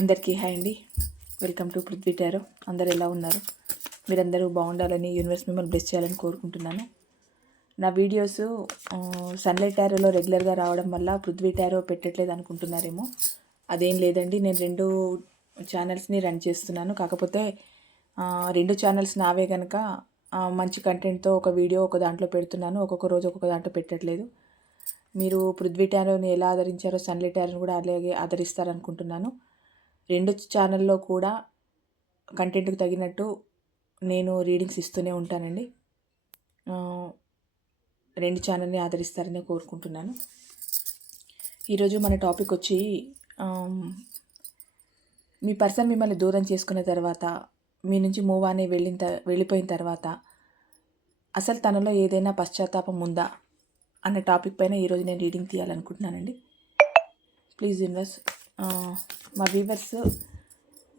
అందరికీ హాయ్ అండి. Welcome to Prithvi tarot. అందరు ఎలా ఉన్నారు? మీరందరూ బాగుండాలని యూనివర్స్ మిమ్మల్ని బ్లెస్ చేయాలని కోరుకుంటున్నాను. నా వీడియోస్ సన్లైట్ టారోలో రెగ్యులర్గా రావడం వల్ల పృథ్వీ టారో పెట్టట్లేదు అనుకుంటున్నారేమో. అదేం లేదండి నేను రెండు ఛానల్స్ని రన్ చేస్తున్నాను. కాకపోతే రెండు ఛానల్స్ నావే కనుక మంచి కంటెంట్తో ఒక వీడియో ఒక దాంట్లో పెడుతున్నాను. ఒక్కొక్క రోజు ఒక్కొక్క దాంట్లో పెట్టట్లేదు. మీరు పృథ్వీ టారోని ఎలా ఆదరించారో సన్లైట్ టారోని కూడా అలాగే ఆదరిస్తారనుకుంటున్నాను. రెండు ఛానల్లో కూడా కంటెంట్కి తగినట్టు నేను రీడింగ్స్ ఇస్తూనే ఉంటానండి. రెండు ఛానల్ని ఆదరిస్తారని కోరుకుంటున్నాను. ఈరోజు మన టాపిక్ వచ్చి మీ పర్సన్ మిమ్మల్ని దూరం చేసుకున్న తర్వాత మీ నుంచి మూవ్ అనే వెళ్ళిన త వెళ్ళిపోయిన తర్వాత అసలు తనలో ఏదైనా పశ్చాత్తాపం ఉందా అన్న టాపిక్ పైన ఈరోజు నేను రీడింగ్ తీయాలనుకుంటున్నానండి. ప్లీజ్ ఇన్వెస్ట్ మా వీవర్స్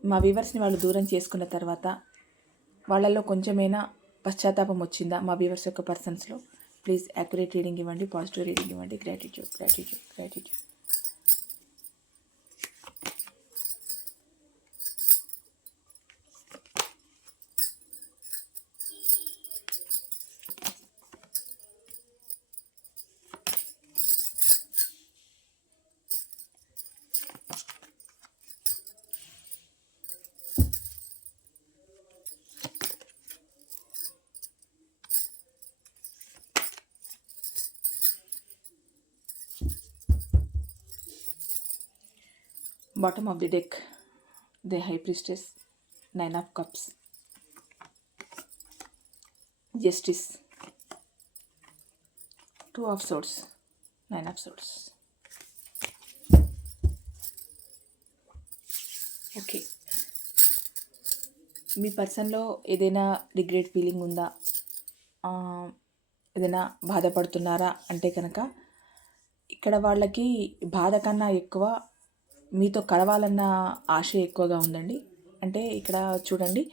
మా వీవర్స్ని వాళ్ళు దూరం చేసుకున్న తర్వాత వాళ్ళల్లో కొంచెమైనా పశ్చాత్తాపం వచ్చిందా మా వీవర్స్ యొక్క పర్సన్స్లో ప్లీజ్ యాక్యురేట్ రీడింగ్ ఇవ్వండి పాజిటివ్ రీడింగ్ ఇవ్వండి. Gratitude gratitude gratitude bottom of the deck the high priestess nine of cups justice two of swords nine of swords okay మీ పర్సన్లో ఏదైనా రిగ్రెట్ ఫీలింగ్ ఉందా ఆ, ఏదైనా బాధపడుతున్నారా అంటే కనుక ఇక్కడ వాళ్ళకి బాధ కన్నా ఎక్కువ మీతో కలవాలన్న ఆశ ఎక్కువగా ఉందండి. అంటే ఇక్కడ చూడండి.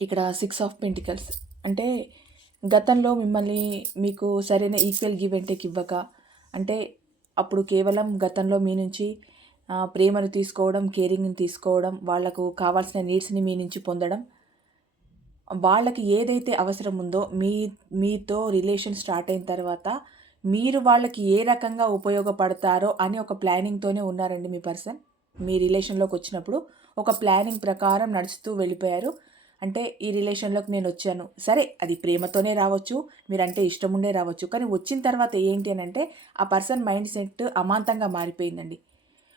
ఇక్కడ సిక్స్ ఆఫ్ పెంటికల్స్ అంటే గతంలో మిమ్మల్ని మీకు సరైన ఈక్వల్ గివ్ అండ్ టేక్ ఇవ్వక అంటే అప్పుడు కేవలం గతంలో మీ నుంచి ప్రేమను తీసుకోవడం కేరింగ్ని తీసుకోవడం వాళ్ళకు కావాల్సిన నీడ్స్ని మీ నుంచి పొందడం వాళ్ళకి ఏదైతే అవసరం ఉందో మీ మీతో రిలేషన్ స్టార్ట్ అయిన తర్వాత మీరు వాళ్ళకి ఏ రకంగా ఉపయోగపడతారో అని ఒక ప్లానింగ్తోనే ఉన్నారండి మీ పర్సన్. మీ రిలేషన్లోకి వచ్చినప్పుడు ఒక ప్లానింగ్ ప్రకారం నడుస్తూ వెళ్ళిపోయారు. అంటే ఈ రిలేషన్లోకి నేను వచ్చాను. సరే అది ప్రేమతోనే రావచ్చు మీరంటే ఇష్టం ఉండే రావచ్చు. కానీ వచ్చిన తర్వాత ఏంటి అని అంటే ఆ పర్సన్ మైండ్ సెట్ అమాంతంగా మారిపోయిందండి.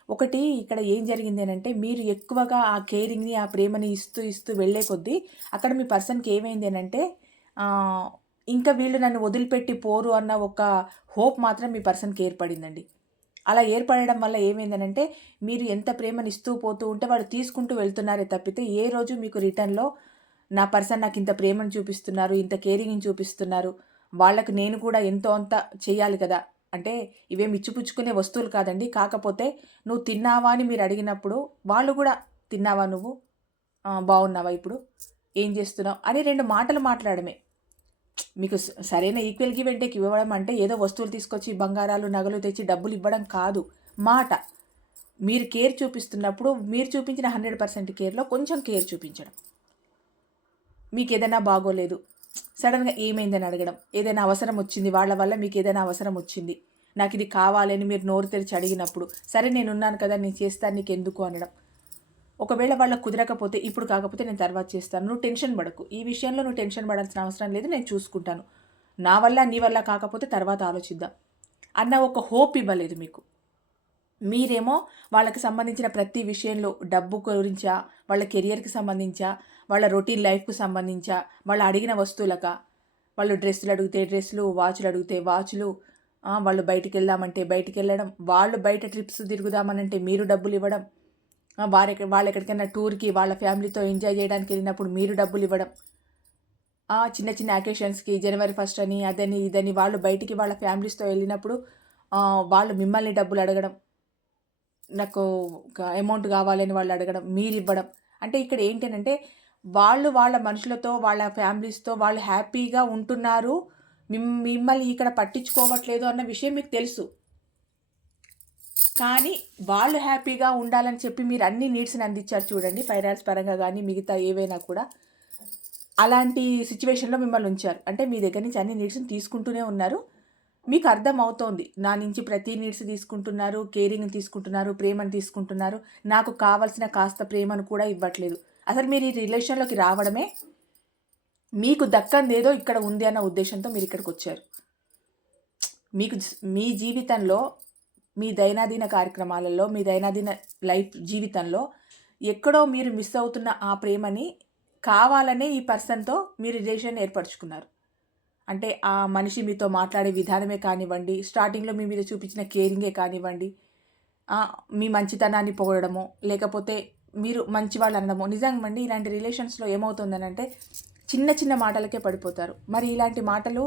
ఒకటి ఇక్కడ ఏం జరిగింది అంటే మీరు ఎక్కువగా ఆ కేరింగ్ని ఆ ప్రేమని ఇస్తూ ఇస్తూ వెళ్ళే కొద్దీ అక్కడ మీ పర్సన్కి ఏమైంది అంటే ఇంకా వీళ్ళు నన్ను వదిలిపెట్టి పోరు అన్న ఒక హోప్ మాత్రం మీ పర్సన్కి ఏర్పడిందండి. అలా ఏర్పడడం వల్ల ఏమైందనంటే మీరు ఎంత ప్రేమని ఇస్తూ పోతూ ఉంటే వాళ్ళు తీసుకుంటూ వెళ్తున్నారే తప్పితే ఏ రోజు మీకు రిటర్న్లో నా పర్సన్ నాకు ఇంత ప్రేమను చూపిస్తున్నారు ఇంత కేరింగ్ని చూపిస్తున్నారు వాళ్ళకు నేను కూడా ఎంతో అంత చేయాలి కదా? అంటే ఇవేమి ఇచ్చిపుచ్చుకునే వస్తువులు కాదండి. కాకపోతే నువ్వు తిన్నావా అని మీరు అడిగినప్పుడు వాళ్ళు కూడా తిన్నావా నువ్వు? బాగున్నావా ఇప్పుడు? ఏం చేస్తున్నావు? అని రెండు మాటలు మాట్లాడమే. మీకు స- సరైన ఈక్వల్ గివ్ అండ్ టేక్ ఇవ్వడం అంటే ఏదో వస్తువులు తీసుకొచ్చి బంగారాలు నగలు తెచ్చి డబ్బులు ఇవ్వడం కాదు. మాట. మీరు కేర్ చూపిస్తున్నప్పుడు మీరు చూపించిన హండ్రెడ్ పర్సెంట్ కేర్లో కొంచెం కేర్ చూపించడం. మీకు ఏదైనా బాగోలేదు. సడన్గా ఏమైందని అడగడం. ఏదైనా అవసరం వచ్చింది వాళ్ళ వల్ల మీకు ఏదైనా అవసరం వచ్చింది. నాకు ఇది కావాలని మీరు నోరు తెరిచి అడిగినప్పుడు సరే నేను ఉన్నాను కదా నేను చేస్తాను నీకు ఎందుకు అనడం. ఒకవేళ వాళ్ళకు కుదరకపోతే ఇప్పుడు కాకపోతే నేను తర్వాత చేస్తాను. నువ్వు టెన్షన్ పడకు. ఈ విషయంలో నువ్వు టెన్షన్ పడాల్సిన అవసరం లేదు నేను చూసుకుంటాను. నా వల్ల నీ వల్ల కాకపోతే తర్వాత ఆలోచిద్దాం. అన్న ఒక హోప్ ఇవ్వలేదు మీకు. మీరేమో వాళ్ళకి సంబంధించిన ప్రతి విషయంలో డబ్బు గురించా వాళ్ళ కెరియర్కి సంబంధించా వాళ్ళ రొటీన్ లైఫ్కు సంబంధించా వాళ్ళు అడిగిన వస్తువులక? వాళ్ళు డ్రెస్సులు అడిగితే డ్రెస్సులు వాచ్లు అడిగితే వాచ్లు వాళ్ళు బయటికి వెళ్దామంటే బయటికి వెళ్ళడం వాళ్ళు బయట ట్రిప్స్ తిరుగుదామనంటే మీరు డబ్బులు ఇవ్వడం వారి వాళ్ళు ఎక్కడికైనా టూర్కి వాళ్ళ ఫ్యామిలీతో ఎంజాయ్ చేయడానికి వెళ్ళినప్పుడు మీరు డబ్బులు ఇవ్వడం. ఆ, చిన్న చిన్న అకేషన్స్కి జనవరి ఫస్ట్ అని అదని ఇదని వాళ్ళు బయటికి వాళ్ళ ఫ్యామిలీస్తో వెళ్ళినప్పుడు వాళ్ళు మిమ్మల్ని డబ్బులు అడగడం. నాకు అమౌంట్ కావాలని వాళ్ళు అడగడం మీరు ఇవ్వడం. అంటే ఇక్కడ ఏంటంటే వాళ్ళు వాళ్ళ మనుషులతో వాళ్ళ ఫ్యామిలీస్తో వాళ్ళు హ్యాపీగా ఉంటున్నారు. మిమ్ మిమ్మల్ని ఇక్కడ పట్టించుకోవట్లేదు అన్న విషయం మీకు తెలుసు. కానీ వాళ్ళు హ్యాపీగా ఉండాలని చెప్పి మీరు అన్ని నీడ్స్ని అందించారు చూడండి. ఫైనాన్స్ పరంగా కానీ మిగతా ఏవైనా కూడా. అలాంటి సిచ్యువేషన్లో మిమ్మల్ని ఉంచారు. అంటే మీ దగ్గర నుంచి అన్ని నీడ్స్ని తీసుకుంటూనే ఉన్నారు. మీకు అర్థం అవుతోంది నా నుంచి ప్రతి నీడ్స్ తీసుకుంటున్నారు. కేరింగ్ తీసుకుంటున్నారు. ప్రేమను తీసుకుంటున్నారు. నాకు కావాల్సిన కాస్త ప్రేమను కూడా ఇవ్వట్లేదు. అసలు మీరు ఈ రిలేషన్లోకి రావడమే మీకు దక్కందేదో ఇక్కడ ఉంది అన్న ఉద్దేశంతో మీరు ఇక్కడికి వచ్చారు. మీకు మీ జీవితంలో మీ దైనందిన కార్యక్రమాలలో మీ దైనందిన లైఫ్ జీవితంలో ఎక్కడో మీరు మిస్ అవుతున్న ఆ ప్రేమని కావాలనే ఈ పర్సన్తో మీరు రిలేషన్ ఏర్పరచుకున్నారు. అంటే ఆ మనిషి మీతో మాట్లాడే విధానమే కానివ్వండి స్టార్టింగ్లో మీ మీద చూపించిన కేరింగే కానివ్వండి మీ మంచితనాన్ని పొగడము లేకపోతే మీరు మంచివాళ్ళు అనడము నిజంగా ఇలాంటి రిలేషన్స్లో ఏమవుతుందని అంటే చిన్న చిన్న మాటలకే పడిపోతారు. మరి ఇలాంటి మాటలు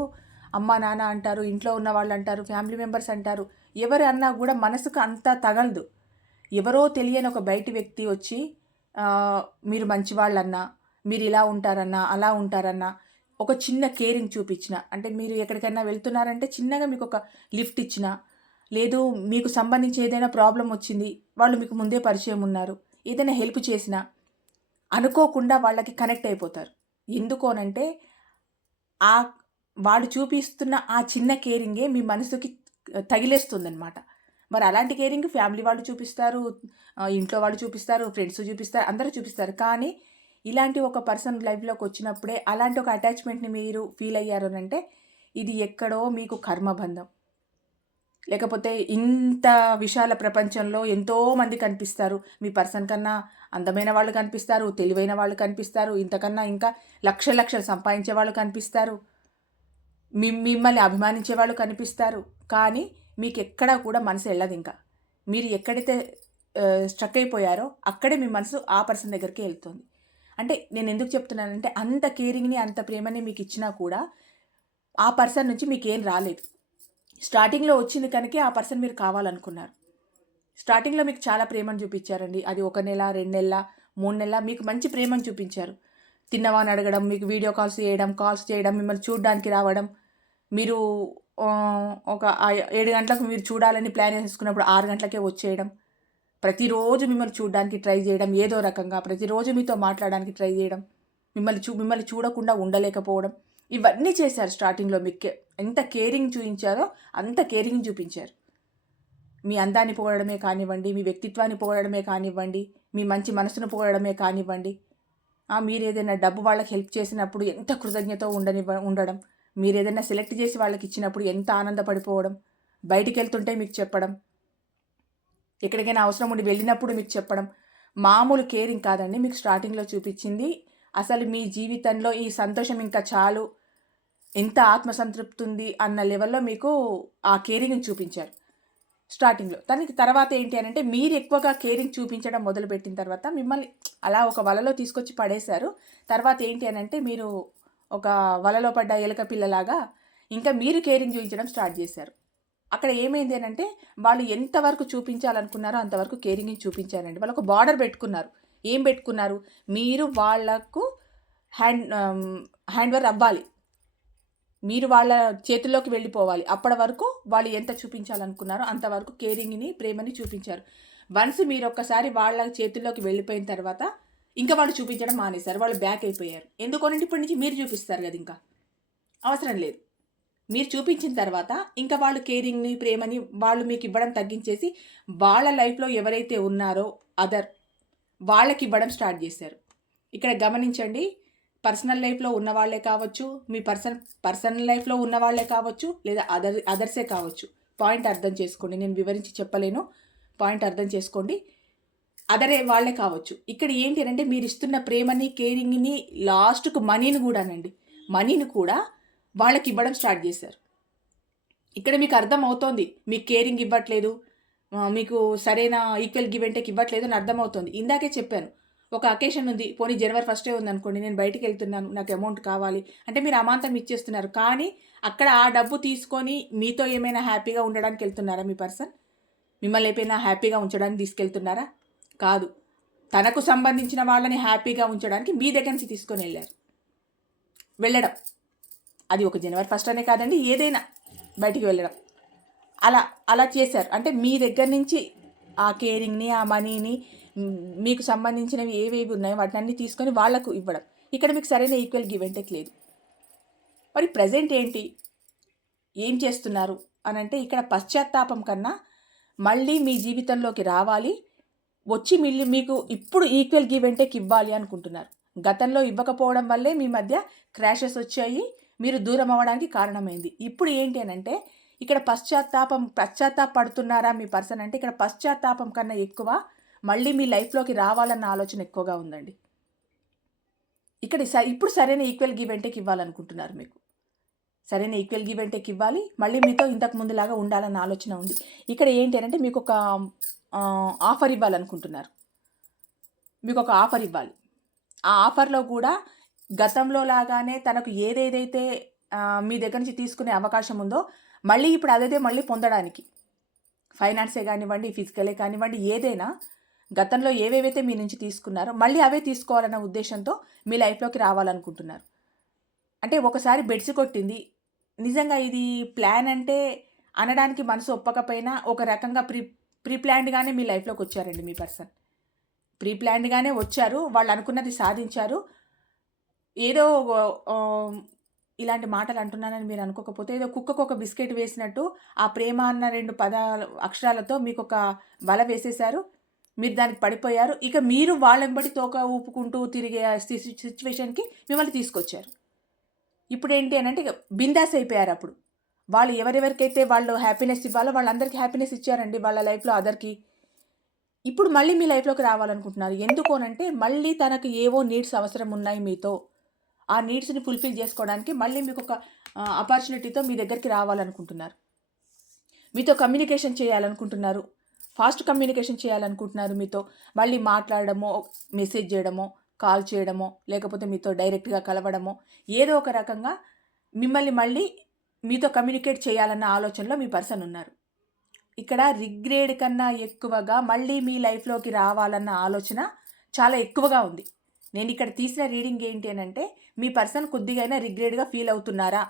అమ్మ నాన్న అంటారు ఇంట్లో ఉన్న వాళ్ళు అంటారు ఫ్యామిలీ మెంబర్స్ అంటారు. ఎవరు అన్నా కూడా మనసుకు అంత తగలదు. ఎవరో తెలియని ఒక బయటి వ్యక్తి వచ్చి మీరు మంచివాళ్ళన్నా మీరు ఇలా ఉంటారన్నా అలా ఉంటారన్నా ఒక చిన్న కేరింగ్ చూపించిన. అంటే మీరు ఎక్కడికైనా వెళ్తున్నారంటే చిన్నగా మీకు ఒక లిఫ్ట్ ఇచ్చిన. లేదు మీకు సంబంధించి ఏదైనా ప్రాబ్లం వచ్చింది వాళ్ళు మీకు ముందే పరిచయం ఉన్నారు ఏదైనా హెల్ప్ చేసినా అనుకోకుండా వాళ్ళకి కనెక్ట్ అయిపోతారు. ఎందుకోనంటే ఆ వాళ్ళు చూపిస్తున్న ఆ చిన్న కేరింగే మీ మనసుకి తగిలేస్తుందనమాట మరి అలాంటి కేరింగ్ ఫ్యామిలీ వాళ్ళు చూపిస్తారు ఇంట్లో వాళ్ళు చూపిస్తారు ఫ్రెండ్స్ చూపిస్తారు అందరూ చూపిస్తారు. కానీ ఇలాంటి ఒక పర్సన్ లైఫ్లోకి వచ్చినప్పుడే అలాంటి ఒక అటాచ్మెంట్ని మీరు ఫీల్ అయ్యారు అంటే ఇది ఎక్కడో మీకు కర్మబంధం లేకపోతే ఇంత విశాల ప్రపంచంలో ఎంతో మంది కనిపిస్తారు. మీ పర్సన్ కన్నా అందమైన వాళ్ళు కనిపిస్తారు తెలివైన వాళ్ళు కనిపిస్తారు ఇంతకన్నా ఇంకా లక్ష లక్షలు సంపాదించే వాళ్ళు కనిపిస్తారు. మీ మిమ్మల్ని అభిమానించే వాళ్ళు కనిపిస్తారు. కానీ మీకు ఎక్కడా కూడా మనసు వెళ్ళదు ఇంకా. మీరు ఎక్కడైతే స్ట్రక్ అయిపోయారో అక్కడే మీ మనసు ఆ పర్సన్ దగ్గరికి వెళ్తుంది. అంటే నేను ఎందుకు చెప్తున్నానంటే అంత కేరింగ్ని అంత ప్రేమని మీకు ఇచ్చినా కూడా ఆ పర్సన్ నుంచి మీకు ఏం రాలేదు స్టార్టింగ్లో వచ్చింది కనుక ఆ పర్సన్ మీరు కావాలనుకున్నారు. స్టార్టింగ్లో మీకు చాలా ప్రేమను చూపించారండి. అది ఒక నెల రెండు నెలల మూడు నెలల మీకు మంచి ప్రేమను చూపించారు. తిన్నవాని అడగడం మీకు వీడియో కాల్స్ చేయడం కాల్స్ చేయడం మిమ్మల్ని చూడడానికి రావడం మీరు ఒక ఏడు గంటలకు మీరు చూడాలని ప్లాన్ చేసుకున్నప్పుడు ఆరు గంటలకే వచ్చేయడం ప్రతిరోజు మిమ్మల్ని చూడడానికి ట్రై చేయడం ఏదో రకంగా ప్రతిరోజు మీతో మాట్లాడడానికి ట్రై చేయడం మిమ్మల్ని చూ మిమ్మల్ని చూడకుండా ఉండలేకపోవడం ఇవన్నీ చేశారు స్టార్టింగ్లో మీకు. ఎంత కేరింగ్ చూపించారో అంత కేరింగ్ చూపించారు. మీ అందాన్ని పొగడమే కానివ్వండి మీ వ్యక్తిత్వాన్ని పొగడమే కానివ్వండి మీ మంచి మనసును పొగడమే కానివ్వండి మీరు ఏదైనా డబ్బు వాళ్ళకి హెల్ప్ చేసినప్పుడు ఎంత కృతజ్ఞత ఉండనివ్వ ఉండడం మీరు ఏదైనా సెలెక్ట్ చేసి వాళ్ళకి ఇచ్చినప్పుడు ఎంత ఆనందపడిపోవడం బయటికి వెళ్తుంటే మీకు చెప్పడం ఎక్కడికైనా అవసరం ఉండి వెళ్ళినప్పుడు మీకు చెప్పడం మామూలు కేరింగ్ కాదండి మీకు స్టార్టింగ్లో చూపించింది. అసలు మీ జీవితంలో ఈ సంతోషం ఇంకా చాలు ఎంత ఆత్మసంతృప్తి ఉంది అన్న లెవెల్లో మీకు ఆ కేరింగ్ చూపించారు స్టార్టింగ్లో. దానికి తర్వాత ఏంటి అని అంటే మీరు ఎక్కువగా కేరింగ్ చూపించడం మొదలుపెట్టిన తర్వాత మిమ్మల్ని అలా ఒక వలలో తీసుకొచ్చి పడేశారు. తర్వాత ఏంటి అని అంటే మీరు ఒక వలలో పడ్డ ఎలక పిల్లలాగా ఇంకా మీరు కేరింగ్ చూపించడం స్టార్ట్ చేశారు. అక్కడ ఏమైంది అంటే వాళ్ళు ఎంతవరకు చూపించాలనుకున్నారో అంతవరకు కేరింగ్ చూపించారండి. వాళ్ళు ఒక బార్డర్ పెట్టుకున్నారు. ఏం పెట్టుకున్నారు? మీరు వాళ్ళకు హ్యాండ్ హ్యాండ్ఓవర్ అవ్వాలి. మీరు వాళ్ళ చేతుల్లోకి వెళ్ళిపోవాలి. అప్పటి వరకు వాళ్ళు ఎంత చూపించాలనుకున్నారో అంతవరకు కేరింగ్ని ప్రేమని చూపించారు. వన్స్ మీరు ఒక్కసారి వాళ్ళ చేతుల్లోకి వెళ్ళిపోయిన తర్వాత ఇంకా వాళ్ళు చూపించడం మానేశారు వాళ్ళు బ్యాక్ అయిపోయారు. ఎందుకోనండి ఇప్పటి నుంచి మీరు చూపిస్తారు కదా ఇంకా? అవసరం లేదు. మీరు చూపించిన తర్వాత ఇంకా వాళ్ళు కేరింగ్ని ప్రేమని వాళ్ళు మీకు ఇవ్వడం తగ్గించేసి వాళ్ళ లైఫ్లో ఎవరైతే ఉన్నారో అదర్ వాళ్ళకి ఇవ్వడం స్టార్ట్ చేశారు. ఇక్కడ గమనించండి పర్సనల్ లైఫ్లో ఉన్న వాళ్ళే కావచ్చు మీ పర్సన్ పర్సనల్ లైఫ్లో ఉన్న వాళ్ళే కావచ్చు లేదా అదర్ అదర్సే కావచ్చు. పాయింట్ అర్థం చేసుకోండి. నేను వివరించి చెప్పలేను. పాయింట్ అర్థం చేసుకోండి. అదరే వాళ్ళే కావచ్చు. ఇక్కడ ఏంటి అంటే మీరు ఇస్తున్న ప్రేమని కేరింగ్ని లాస్ట్కు మనీని కూడానండి మనీని కూడా వాళ్ళకి ఇవ్వడం స్టార్ట్ చేశారు. ఇక్కడ మీకు అర్థం అవుతోంది. మీకు కేరింగ్ ఇవ్వట్లేదు. మీకు సరైన ఈక్వల్ గివ్ ఇవ్వట్లేదు అని అర్థమవుతోంది ఇందాకే చెప్పాను. ఒక అకేషన్ ఉంది. పోనీ జనవరి ఫస్టే ఉంది అనుకోండి నేను బయటికి వెళ్తున్నాను నాకు అమౌంట్ కావాలి అంటే మీరు అమాంతం ఇచ్చేస్తున్నారు. కానీ అక్కడ ఆ డబ్బు తీసుకొని మీతో ఏమైనా హ్యాపీగా ఉండడానికి వెళ్తున్నారా మీ పర్సన్ మిమ్మల్ని ఏమైనా హ్యాపీగా ఉంచడానికి తీసుకెళ్తున్నారా? కాదు. తనకు సంబంధించిన వాళ్ళని హ్యాపీగా ఉంచడానికి మీ దగ్గర నుంచి తీసుకొని వెళ్ళారు. వెళ్ళడం. అది ఒక జనవరి ఫస్ట్ అనే కాదండి ఏదైనా బయటికి వెళ్ళడం. అలా అలా చేశారు. అంటే మీ దగ్గర నుంచి ఆ కేరింగ్ని ఆ మనీని మీకు సంబంధించినవి ఏవేవి ఉన్నాయో వాటిని అన్ని తీసుకొని వాళ్ళకు ఇవ్వడం. ఇక్కడ మీకు సరైన ఈక్వల్ గివ్ అండ్ టేక్ లేదు. మరి ప్రజెంట్ ఏంటి? ఏం చేస్తున్నారు? అని అంటే ఇక్కడ పశ్చాత్తాపం కన్నా మళ్ళీ మీ జీవితంలోకి రావాలి. వచ్చి మిల్లి మీకు ఇప్పుడు ఈక్వల్ గివ్ అండ్ టేక్ ఇవ్వాలి అనుకుంటున్నారు. గతంలో ఇవ్వకపోవడం వల్లే మీ మధ్య క్రాషెస్ వచ్చాయి. మీరు దూరం అవ్వడానికి కారణమైంది. ఇప్పుడు ఏంటి అని అంటే ఇక్కడ పశ్చాత్తాపం పశ్చాత్తాపడుతున్నారా మీ పర్సన్ అంటే ఇక్కడ పశ్చాత్తాపం కన్నా ఎక్కువ మళ్ళీ మీ లైఫ్లోకి రావాలన్న ఆలోచన ఎక్కువగా ఉందండి. ఇక్కడ స- ఇప్పుడు సరైన ఈక్వల్ గివ్ అండ్ టేక్ ఇవ్వాలనుకుంటున్నారు మీకు. సరైన ఈక్వల్ గివ్ అండ్ టేక్ ఇవ్వాలి. మళ్ళీ మీతో ఇంతకు ముందులాగా ఉండాలన్న ఆలోచన ఉంది. ఇక్కడ ఏంటి అని అంటే మీకు ఒక ఆఫర్ ఇవ్వాలనుకుంటున్నారు. మీకు ఒక ఆఫర్ ఇవ్వాలి. ఆ ఆఫర్లో కూడా గతంలో లాగానే తనకు ఏదేదైతే మీ దగ్గర నుంచి తీసుకునే అవకాశం ఉందో మళ్ళీ ఇప్పుడు అదేదే మళ్ళీ పొందడానికి. ఫైనాన్సే కానివ్వండి ఫిజికలే కానివ్వండి ఏదైనా గతంలో ఏవేవైతే మీ నుంచి తీసుకున్నారో మళ్ళీ అవే తీసుకోవాలన్న ఉద్దేశంతో మీ లైఫ్లోకి రావాలనుకుంటున్నారు. అంటే ఒకసారి బెడ్స్ కొట్టింది. నిజంగా ఇది ప్లాన్ అంటే అనడానికి మనసు ఒప్పకపోయినా ఒక రకంగా ప్రి ప్రీప్లాన్డ్గానే మీ లైఫ్లోకి వచ్చారండి మీ పర్సన్. ప్రీప్లాన్డ్గానే వచ్చారు వాళ్ళు అనుకున్నది సాధించారు. ఏదో ఇలాంటి మాటలు అంటున్నానని మీరు అనుకోకపోతే ఏదో కుక్కకు ఒక బిస్కెట్ వేసినట్టు ఆ ప్రేమ అన్న రెండు పదాలు అక్షరాలతో మీకు ఒక వల వేసేశారు. మీరు దానికి పడిపోయారు. ఇక మీరు వాళ్ళెంబడి తోక ఊపుకుంటూ తిరిగే సిచ్యువేషన్కి మిమ్మల్ని తీసుకొచ్చారు. ఇప్పుడు ఏంటి అని అంటే ఇక బిందాస్ అయిపోయారు అప్పుడు. వాళ్ళు ఎవరెవరికైతే వాళ్ళు హ్యాపీనెస్ ఇవ్వాలో వాళ్ళందరికీ హ్యాపీనెస్ ఇచ్చారండి వాళ్ళ లైఫ్లో అదర్కి ఇప్పుడు మళ్ళీ మీ లైఫ్లోకి రావాలనుకుంటున్నారు. ఎందుకోనంటే మళ్ళీ తనకు ఏవో నీడ్స్ అవసరం ఉన్నాయి మీతో. ఆ నీడ్స్ని ఫుల్ఫిల్ చేసుకోవడానికి మళ్ళీ మీకు ఒక ఆపర్చునిటీతో మీ దగ్గరికి రావాలనుకుంటున్నారు. మీతో కమ్యూనికేషన్ చేయాలనుకుంటున్నారు. ఫాస్ట్ కమ్యూనికేషన్ చేయాలనుకుంటున్నారు మీతో. మళ్ళీ మాట్లాడడమో మెసేజ్ చేయడమో కాల్ చేయడమో లేకపోతే మీతో డైరెక్ట్గా కలవడమో ఏదో ఒక రకంగా మిమ్మల్ని మళ్ళీ మీతో కమ్యూనికేట్ చేయాలన్న ఆలోచనలో మీ పర్సన్ ఉన్నారు. ఇక్కడ రిగ్రేడ్ కన్నా ఎక్కువగా మళ్ళీ మీ లైఫ్లోకి రావాలన్న ఆలోచన చాలా ఎక్కువగా ఉంది. నేను ఇక్కడ తీసిన రీడింగ్ ఏంటి అని అంటే మీ పర్సన్ కొద్దిగైనా రిగ్రేడ్గా ఫీల్ అవుతున్నారా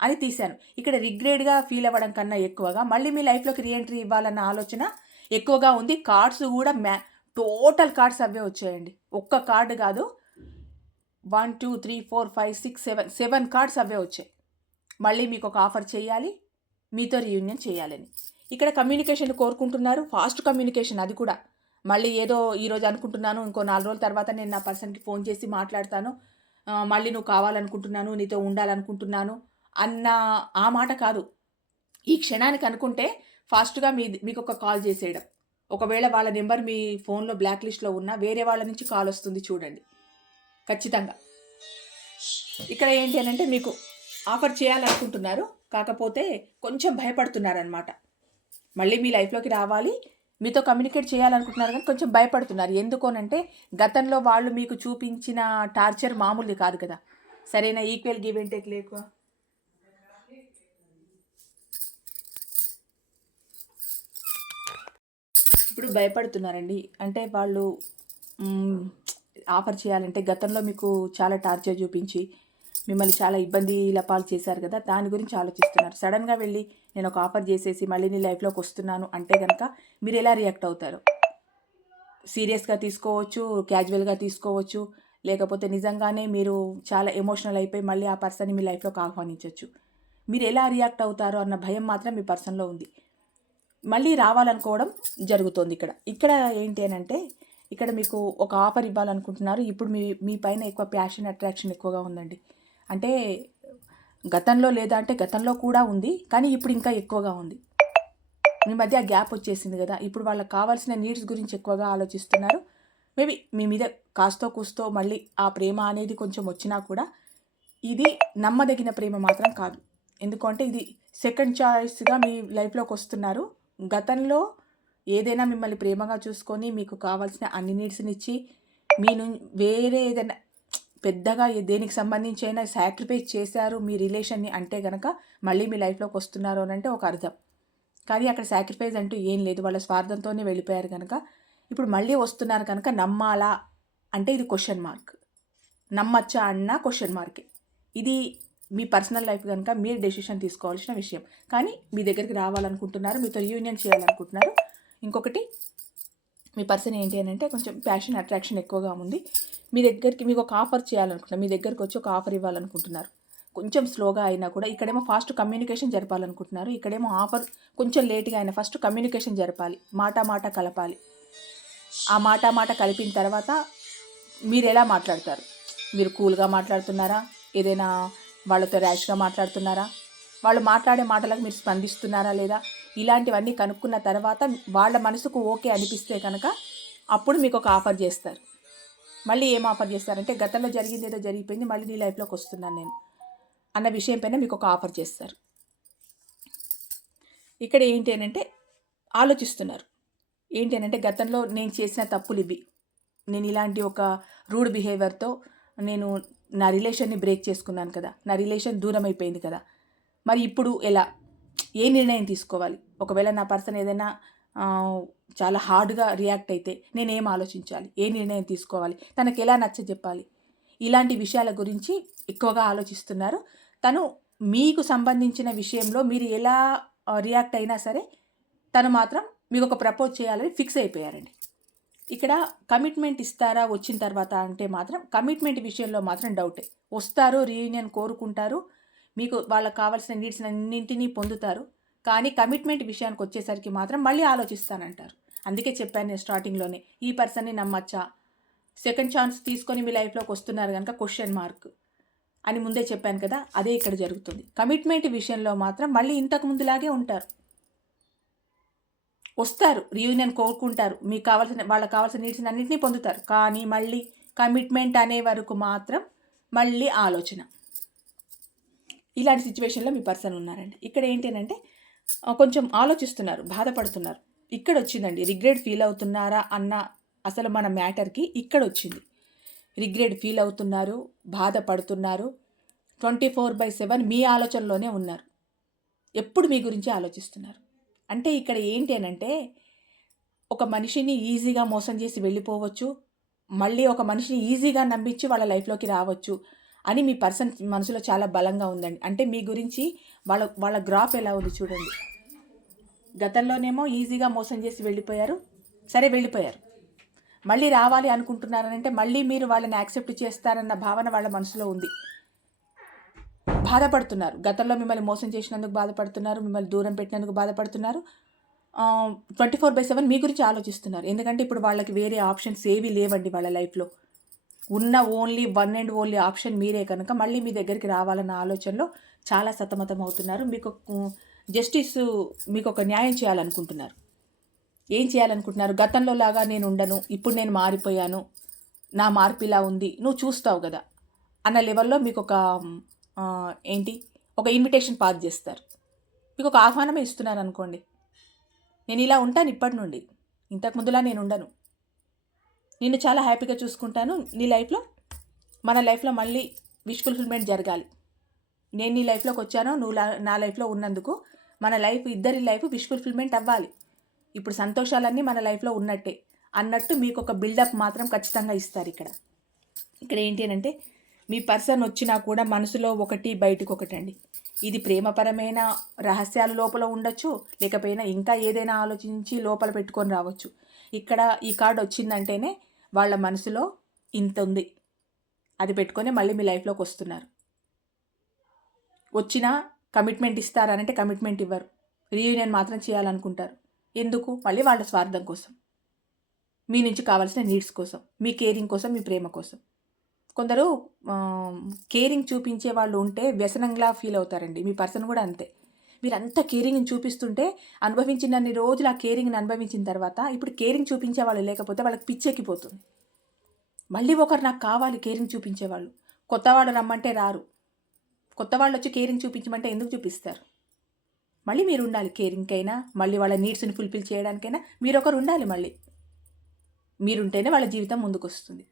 అని తీశాను. ఇక్కడ రిగ్రేడ్గా ఫీల్ అవ్వడం కన్నా ఎక్కువగా మళ్ళీ మీ లైఫ్లోకి రీఎంట్రీ ఇవ్వాలన్న ఆలోచన ఎక్కువగా ఉంది. కార్డ్స్ కూడా మ్యా టోటల్ కార్డ్స్ అవే వచ్చాయండి. ఒక్క కార్డు కాదు one two three four five six seven seven cards అవే వచ్చాయి. మళ్ళీ మీకు ఒక ఆఫర్ చేయాలి. మీతో రీయూనియన్ చేయాలని. ఇక్కడ కమ్యూనికేషన్ కోరుకుంటున్నారు. ఫాస్ట్ కమ్యూనికేషన్ అది కూడా. మళ్ళీ ఏదో ఈరోజు అనుకుంటున్నాను ఇంకో నాలుగు రోజుల తర్వాత నేను నా పర్సన్కి ఫోన్ చేసి మాట్లాడతాను. మళ్ళీ నువ్వు కావాలనుకుంటున్నాను నీతో ఉండాలనుకుంటున్నాను అన్న ఆ మాట కాదు. ఈ క్షణానికి అనుకుంటే ఫాస్ట్గా మీ మీకు ఒక కాల్ చేసేయడం. ఒకవేళ వాళ్ళ నెంబర్ మీ ఫోన్లో బ్లాక్ లిస్ట్లో ఉన్నా వేరే వాళ్ళ నుంచి కాల్ వస్తుంది చూడండి. ఖచ్చితంగా. ఇక్కడ ఏంటి అని అంటే మీకు ఆఫర్ చేయాలనుకుంటున్నారు. కాకపోతే కొంచెం భయపడుతున్నారనమాట మళ్ళీ మీ లైఫ్లోకి రావాలి. మీతో కమ్యూనికేట్ చేయాలనుకుంటున్నారు కానీ కొంచెం భయపడుతున్నారు. ఎందుకోనంటే గతంలో వాళ్ళు మీకు చూపించిన టార్చర్ మామూలుది కాదు కదా. సరైన ఈక్వల్ గివ్ అండ్ టేక్ లేకు ఇప్పుడు భయపడుతున్నారండి. అంటే వాళ్ళు ఆఫర్ చేయాలంటే గతంలో మీకు చాలా టార్చర్ చూపించి మిమ్మల్ని చాలా ఇబ్బందిల పాలు చేశారు కదా దాని గురించి ఆలోచిస్తున్నారు. సడన్గా వెళ్ళి నేను ఒక ఆఫర్ చేసేసి మళ్ళీ నీ లైఫ్లోకి వస్తున్నాను అంటే కనుక మీరు ఎలా రియాక్ట్ అవుతారు? సీరియస్గా తీసుకోవచ్చు క్యాజువల్గా తీసుకోవచ్చు లేకపోతే నిజంగానే మీరు చాలా ఎమోషనల్ అయిపోయి మళ్ళీ ఆ పర్సన్ని మీ లైఫ్లోకి ఆహ్వానించవచ్చు మీరు ఎలా రియాక్ట్ అవుతారో అన్న భయం మాత్రం మీ పర్సన్లో ఉంది. మళ్ళీ రావాలనుకోవడం జరుగుతోంది ఇక్కడ. ఇక్కడ ఏంటి అని అంటే ఇక్కడ మీకు ఒక ఆఫర్ ఇవ్వాలనుకుంటున్నారు. ఇప్పుడు మీ మీ పైన ఎక్కువ ప్యాషన్ అట్రాక్షన్ ఎక్కువగా ఉందండి. అంటే గతంలో లేదా అంటే గతంలో కూడా ఉంది కానీ ఇప్పుడు ఇంకా ఎక్కువగా ఉంది. మీ మధ్య ఆ గ్యాప్ వచ్చేసింది కదా. ఇప్పుడు వాళ్ళకి కావాల్సిన నీడ్స్ గురించి ఎక్కువగా ఆలోచిస్తున్నారు. మేబీ మీ మీద కాస్తో కూస్తో మళ్ళీ ఆ ప్రేమ అనేది కొంచెం వచ్చినా కూడా ఇది నమ్మదగిన ప్రేమ మాత్రం కాదు. ఎందుకంటే ఇది సెకండ్ చాయిస్గా మీ లైఫ్లోకి వస్తున్నారు. గతంలో ఏదైనా మిమ్మల్ని ప్రేమగా చూసుకొని మీకు కావాల్సిన అన్ని నీడ్స్ని ఇచ్చి మీ వేరే ఏదైనా పెద్దగా దేనికి సంబంధించి అయినా సాక్రిఫైస్ చేశారు మీ రిలేషన్ని అంటే గనక మళ్ళీ మీ లైఫ్లోకి వస్తున్నారు అని అంటే ఒక అర్థం. కానీ అక్కడ సాక్రిఫైస్ అంటూ ఏం లేదు. వాళ్ళ స్వార్థంతోనే వెళ్ళిపోయారు కనుక ఇప్పుడు మళ్ళీ వస్తున్నారు కనుక నమ్మాలా అంటే ఇది క్వశ్చన్ మార్క్ నమ్మచ్చా అన్న క్వశ్చన్ మార్కే ఇది మీ పర్సనల్ లైఫ్ కనుక మీరు డెసిషన్ తీసుకోవాల్సిన విషయం. కానీ మీ దగ్గరికి రావాలనుకుంటున్నారు మీతో యూనియన్ చేయాలనుకుంటున్నారు. ఇంకొకటి మీ పర్సన్ ఏంటి అని అంటే కొంచెం ప్యాషన్ అట్రాక్షన్ ఎక్కువగా ఉంది. మీ దగ్గరికి మీకు ఒక ఆఫర్ చేయాలనుకుంటున్నారు. మీ దగ్గరికి వచ్చి ఒక ఆఫర్ ఇవ్వాలనుకుంటున్నారు. కొంచెం స్లోగా అయినా కూడా ఇక్కడేమో ఫాస్ట్ కమ్యూనికేషన్ జరపాలనుకుంటున్నారు. ఇక్కడేమో ఆఫర్ కొంచెం లేట్గా అయినా ఫస్ట్ కమ్యూనికేషన్ జరపాలి. మాట మాట కలపాలి. ఆ మాట మాట కలిపిన తర్వాత మీరు ఎలా మాట్లాడతారు? మీరు కూల్గా మాట్లాడుతున్నారా? ఏదైనా వాళ్ళతో ర్యాష్గా మాట్లాడుతున్నారా? వాళ్ళు మాట్లాడే మాటలకు మీరు స్పందిస్తున్నారా లేదా? ఇలాంటివన్నీ కనుక్కున్న తర్వాత వాళ్ళ మనసుకు ఓకే అనిపిస్తే కనుక అప్పుడు మీకు ఒక ఆఫర్ చేస్తారు. మళ్ళీ ఏం ఆఫర్ చేస్తారంటే గతంలో జరిగింది ఏదో జరిగిపోయింది మళ్ళీ నీ లైఫ్లోకి వస్తున్నాను నేను అన్న విషయం పైన మీకు ఒక ఆఫర్ చేస్తారు. ఇక్కడ ఏంటి అని అంటే ఆలోచిస్తున్నారు. ఏంటి అని అంటే గతంలో నేను చేసిన తప్పులు ఇవి. నేను ఇలాంటి ఒక రూడ్ బిహేవియర్తో నేను నా రిలేషన్ని బ్రేక్ చేసుకున్నాను కదా. నా రిలేషన్ దూరం అయిపోయింది కదా. మరి ఇప్పుడు ఎలా? ఏ నిర్ణయం తీసుకోవాలి? ఒకవేళ నా పర్సన్ ఏదైనా చాలా హార్డ్గా రియాక్ట్ అయితే నేను ఏం ఆలోచించాలి? ఏ నిర్ణయం తీసుకోవాలి? తనకు ఎలా నచ్చ చెప్పాలి? ఇలాంటి విషయాల గురించి ఎక్కువగా ఆలోచిస్తున్నారు. తను మీకు సంబంధించిన విషయంలో మీరు ఎలా రియాక్ట్ అయినా సరే తను మాత్రం మీకు ఒక ప్రపోజ్ చేయాలని ఫిక్స్ అయిపోయారండి. ఇక్కడ కమిట్మెంట్ ఇస్తారా వచ్చిన తర్వాత అంటే మాత్రం కమిట్మెంట్ విషయంలో మాత్రం డౌటే. వస్తారు రీయూనియన్ కోరుకుంటారు. మీకు వాళ్ళకి కావాల్సిన నీడ్స్ అన్నింటినీ పొందుతారు. కానీ కమిట్మెంట్ విషయానికి వచ్చేసరికి మాత్రం మళ్ళీ ఆలోచిస్తానంటారు. అందుకే చెప్పాను నేను స్టార్టింగ్లోనే ఈ పర్సన్ని నమ్మచ్చా? సెకండ్ ఛాన్స్ తీసుకొని మీ లైఫ్లోకి వస్తున్నారు కనుక క్వశ్చన్ మార్క్ అని ముందే చెప్పాను కదా అదే ఇక్కడ జరుగుతుంది. కమిట్మెంట్ విషయంలో మాత్రం మళ్ళీ ఇంతకు ముందులాగే ఉంటారు. వస్తారు రీయూనియన్ కోరుకుంటారు మీకు కావాల్సిన వాళ్ళకి కావాల్సిన నీడ్స్ని అన్నింటినీ పొందుతారు. కానీ మళ్ళీ కమిట్మెంట్ అనే వరకు మాత్రం మళ్ళీ ఆలోచన. ఇలాంటి సిచ్యువేషన్లో మీ పర్సన్ ఉన్నారండి. ఇక్కడ ఏంటి అని అంటే కొంచెం ఆలోచిస్తున్నారు బాధపడుతున్నారు. ఇక్కడ వచ్చిందండి రిగ్రెట్ ఫీల్ అవుతున్నారా అన్న అసలు మన మ్యాటర్కి ఇక్కడ వచ్చింది రిగ్రెట్ ఫీల్ అవుతున్నారు బాధపడుతున్నారు ట్వంటీ ఫోర్ బై సెవెన్ మీ ఆలోచనలోనే ఉన్నారు. ఎప్పుడు మీ గురించి ఆలోచిస్తున్నారు? అంటే ఇక్కడ ఏంటి అనంటే ఒక మనిషిని ఈజీగా మోసం చేసి వెళ్ళిపోవచ్చు మళ్ళీ ఒక మనిషిని ఈజీగా నమ్మించి వాళ్ళ లైఫ్లోకి రావచ్చు అని మీ పర్సన్ మనసులో చాలా బలంగా ఉందండి. అంటే మీ గురించి వాళ్ళ వాళ్ళ గ్రాఫ్ ఎలా ఉంది చూడండి. గతంలోనేమో ఈజీగా మోసం చేసి వెళ్ళిపోయారు. సరే వెళ్ళిపోయారు. మళ్ళీ రావాలి అనుకుంటున్నారనంటే మళ్ళీ మీరు వాళ్ళని యాక్సెప్ట్ చేస్తారన్న భావన వాళ్ళ మనసులో ఉంది. బాధపడుతున్నారు. గతంలో మిమ్మల్ని మోసం చేసినందుకు బాధపడుతున్నారు. మిమ్మల్ని దూరం పెట్టినందుకు బాధపడుతున్నారు. ట్వంటీ ఫోర్ బై సెవెన్ మీ గురించి ఆలోచిస్తున్నారు. ఎందుకంటే ఇప్పుడు వాళ్ళకి వేరే ఆప్షన్స్ ఏవి లేవండి వాళ్ళ లైఫ్లో. ఉన్న only one and only option మీరే కనుక మళ్ళీ మీ దగ్గరికి రావాలన్న ఆలోచనలో చాలా సతమతం అవుతున్నారు మీకు జస్టిస్ మీకు ఒక న్యాయం చేయాలనుకుంటున్నారు. ఏం చేయాలనుకుంటున్నారు? గతంలో లాగా నేను ఉండను ఇప్పుడు నేను మారిపోయాను నా మార్పు ఇలా ఉంది నువ్వు చూస్తావు కదా. అన్న లెవెల్లో మీకు ఒక ఏంటి? ఒక ఇన్విటేషన్ పాస్ చేస్తారు. మీకు ఒక ఆహ్వానమే ఇస్తున్నారు అనుకోండి నేను ఇలా ఉంటాను ఇప్పటి నుండి. ఇంతకు ముందులా నేను ఉండను. నిన్ను చాలా హ్యాపీగా చూసుకుంటాను. నీ లైఫ్లో మన లైఫ్లో మళ్ళీ విష్ ఫుల్ఫిల్మెంట్ జరగాలి. నేను నీ లైఫ్లోకి వచ్చానో నువ్వు నా లైఫ్లో ఉన్నందుకు మన లైఫ్ ఇద్దరి లైఫ్ విష్ ఫుల్ఫిల్మెంట్ అవ్వాలి. ఇప్పుడు సంతోషాలన్నీ మన లైఫ్లో ఉన్నట్టే అన్నట్టు మీకు ఒక బిల్డప్ మాత్రం ఖచ్చితంగా ఇస్తారు ఇక్కడ. ఇక్కడ ఏంటి అని అంటే మీ పర్సన్ వచ్చినా కూడా మనసులో ఒకటి బయటకు ఒకటి అండి ఇది ప్రేమపరమైన రహస్యాలు లోపల ఉండొచ్చు లేకపోయినా ఇంకా ఏదైనా ఆలోచించి లోపల పెట్టుకొని రావచ్చు. ఇక్కడ ఈ కార్డు వచ్చిందంటేనే వాళ్ళ మనసులో ఇంత ఉంది. అది పెట్టుకొని మళ్ళీ మీ లైఫ్లోకి వస్తున్నారు. వచ్చినా కమిట్మెంట్ ఇస్తారనంటే కమిట్మెంట్ ఇవ్వరు. రీయూనియన్ మాత్రం చేయాలనుకుంటారు. ఎందుకు? మళ్ళీ వాళ్ళ స్వార్థం కోసం. మీ నుంచి కావాల్సిన నీడ్స్ కోసం. మీ కేరింగ్ కోసం మీ ప్రేమ కోసం. కొందరు కేరింగ్ చూపించే వాళ్ళు ఉంటే వ్యసనంలా ఫీల్ అవుతారండి. మీ పర్సన్ కూడా అంతే. మీరు కేరింగ్ని చూపిస్తుంటే అనుభవించినన్ని రోజులు ఆ కేరింగ్ని అనుభవించిన తర్వాత ఇప్పుడు కేరింగ్ చూపించే వాళ్ళు లేకపోతే వాళ్ళకి పిచ్చెక్కిపోతుంది మళ్ళీ ఒకరు నాకు కావాలి కేరింగ్ చూపించేవాళ్ళు. కొత్త వాళ్ళు రమ్మంటే రారు. కొత్త వాళ్ళు వచ్చి కేరింగ్ చూపించమంటే ఎందుకు చూపిస్తారు? మళ్ళీ మీరు ఉండాలి కేరింగ్కైనా మళ్ళీ వాళ్ళ నీడ్స్ని ఫుల్ఫిల్ చేయడానికైనా మీరు ఒకరు ఉండాలి మళ్ళీ. మీరుంటేనే వాళ్ళ జీవితం ముందుకు వస్తుంది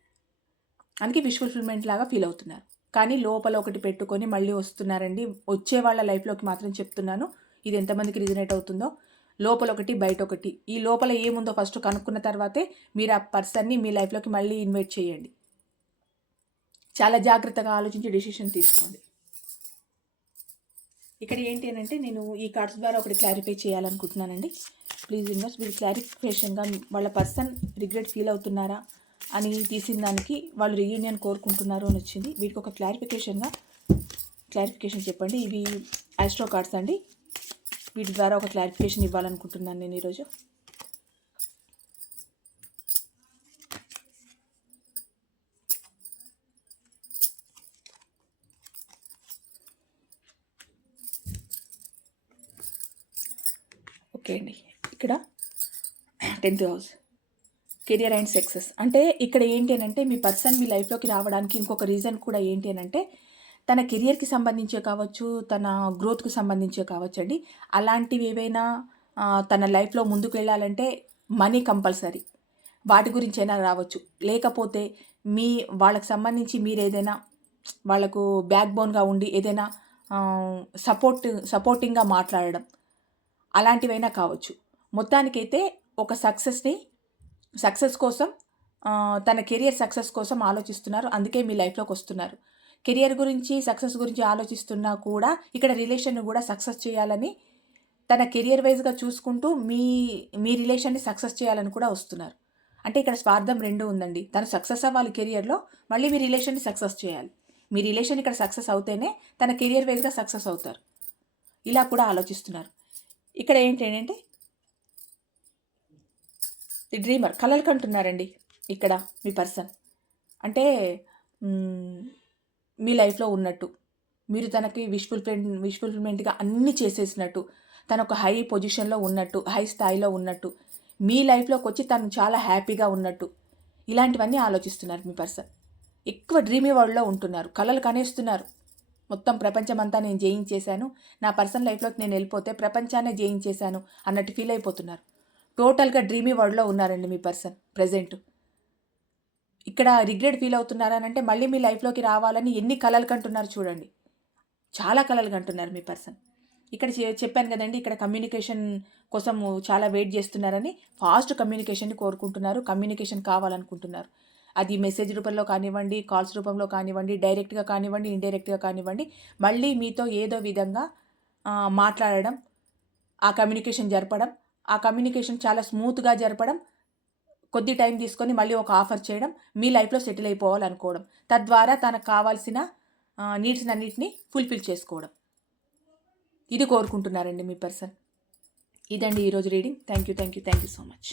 అందుకే విష్ ఫుల్ఫిల్మెంట్ లాగా ఫీల్ అవుతున్నారు. కానీ లోపల ఒకటి పెట్టుకొని మళ్ళీ వస్తున్నారండి. వచ్చే వాళ్ళ లైఫ్లోకి మాత్రం చెప్తున్నాను. ఇది ఎంతమందికి రిజనేట్ అవుతుందో. లోపల ఒకటి బయట ఒకటి. ఈ లోపల ఏముందో ఫస్ట్ కనుక్కున్న తర్వాతే మీరు ఆ పర్సన్ని మీ లైఫ్లోకి మళ్ళీ ఇన్వైట్ చేయండి. చాలా జాగ్రత్తగా ఆలోచించి డెసిషన్ తీసుకోండి. ఇక్కడ ఏంటి అని అంటే నేను ఈ కార్డ్స్ ద్వారా ఒకటి క్లారిఫై చేయాలనుకుంటున్నానండి. ప్లీజ్ ఇన్వెస్ట్ మీరు క్లారిఫికేషన్గా వాళ్ళ పర్సన్ రిగ్రెట్ ఫీల్ అవుతున్నారా? అని తీసిన దానికి వాళ్ళు రీయూనియన్ కోరుకుంటున్నారు అని వచ్చింది. వీటికి ఒక క్లారిఫికేషన్గా క్లారిఫికేషన్ చెప్పండి. ఇవి ఆస్ట్రో కార్డ్స్ అండి. వీటి ద్వారా ఒక క్లారిఫికేషన్ ఇవ్వాలనుకుంటున్నాను నేను ఈరోజు. ఓకే అండి. ఇక్కడ tenth house career and success. అంటే ఇక్కడ ఏంటి అని అంటే మీ పర్సన్ మీ లైఫ్లోకి రావడానికి ఇంకొక రీజన్ కూడా ఏంటి అని అంటే తన కెరియర్కి సంబంధించే కావచ్చు తన గ్రోత్కి సంబంధించే కావచ్చు అండి. అలాంటివి ఏవైనా తన లైఫ్లో ముందుకు వెళ్ళాలంటే మనీ కంపల్సరీ. వాటి గురించి అయినా రావచ్చు. లేకపోతే మీ వాళ్ళకి సంబంధించి మీరు ఏదైనా వాళ్ళకు బ్యాక్ బోన్గా ఉండి ఏదైనా సపోర్ట్ సపోర్టింగ్గా మాట్లాడడం అలాంటివైనా కావచ్చు. మొత్తానికైతే ఒక సక్సెస్ని సక్సెస్ కోసం తన కెరియర్ సక్సెస్ కోసం ఆలోచిస్తున్నారు. అందుకే మీ లైఫ్లోకి వస్తున్నారు. కెరియర్ గురించి సక్సెస్ గురించి ఆలోచిస్తున్నా కూడా ఇక్కడ రిలేషన్ కూడా సక్సెస్ చేయాలని తన కెరియర్ వైజ్గా చూసుకుంటూ మీ మీ రిలేషన్ని సక్సెస్ చేయాలని కూడా వస్తున్నారు. అంటే ఇక్కడ స్వార్థం రెండు ఉందండి. తను సక్సెస్ అవ్వాలి కెరియర్లో మళ్ళీ మీ రిలేషన్ని సక్సెస్ చేయాలి. మీ రిలేషన్ ఇక్కడ సక్సెస్ అవుతేనే తన కెరియర్ వైజ్గా సక్సెస్ అవుతారు. ఇలా కూడా ఆలోచిస్తున్నారు. ఇక్కడ ఏంటి ది డ్రీమర్. కలలు కంటున్నారండి ఇక్కడ మీ పర్సన్. అంటే మీ లైఫ్లో ఉన్నట్టు. మీరు తనకి విష్ ఫుల్ఫిల్ అన్నీ చేసేసినట్టు. తను ఒక హై పొజిషన్లో ఉన్నట్టు హై స్థాయిలో ఉన్నట్టు. మీ లైఫ్లోకి వచ్చి తను చాలా హ్యాపీగా ఉన్నట్టు. ఇలాంటివన్నీ ఆలోచిస్తున్నారు మీ పర్సన్. ఎక్కువ డ్రీమీ వరల్డ్లో ఉంటున్నారు. కలలు కనేస్తున్నారు. మొత్తం ప్రపంచమంతా నేను జయించేశాను. నా పర్సనల్ లైఫ్లోకి నేను వెళ్ళిపోతే ప్రపంచాన్నే జయించేశాను అన్నట్టు ఫీల్ అయిపోతున్నారు. టోటల్గా డ్రీమీ వరల్డ్లో ఉన్నారండి మీ పర్సన్ ప్రజెంట్. ఇక్కడ రిగ్రెట్ ఫీల్ అవుతున్నారని అంటే మళ్ళీ మీ లైఫ్లోకి రావాలని ఎన్ని కలలు కంటున్నారు చూడండి. చాలా కలలు కంటున్నారు మీ పర్సన్. ఇక్కడ చె- చెప్పాను కదండి ఇక్కడ కమ్యూనికేషన్ కోసం చాలా వెయిట్ చేస్తున్నారని ఫాస్ట్ కమ్యూనికేషన్ని కోరుకుంటున్నారు కమ్యూనికేషన్ కావాలనుకుంటున్నారు. అది మెసేజ్ రూపంలో కానివ్వండి కాల్స్ రూపంలో కానివ్వండి డైరెక్ట్గా కానివ్వండి ఇండైరెక్ట్గా కానివ్వండి మళ్ళీ మీతో ఏదో విధంగా మాట్లాడడం ఆ కమ్యూనికేషన్ జరపడం ఆ కమ్యూనికేషన్ చాలా స్మూత్గా జరపడం కొద్ది టైం తీసుకొని మళ్ళీ ఒక ఆఫర్ చేయడం మీ లైఫ్లో సెటిల్ అయిపోవాలనుకోవడం తద్వారా తనకు కావాల్సిన నీడ్స్ అన్నిటిని ఫుల్ఫిల్ చేసుకోవడం. ఇది కోరుకుంటున్నారండి మీ పర్సన్. ఇదండి ఈరోజు reading. Thank you thank you thank you so much.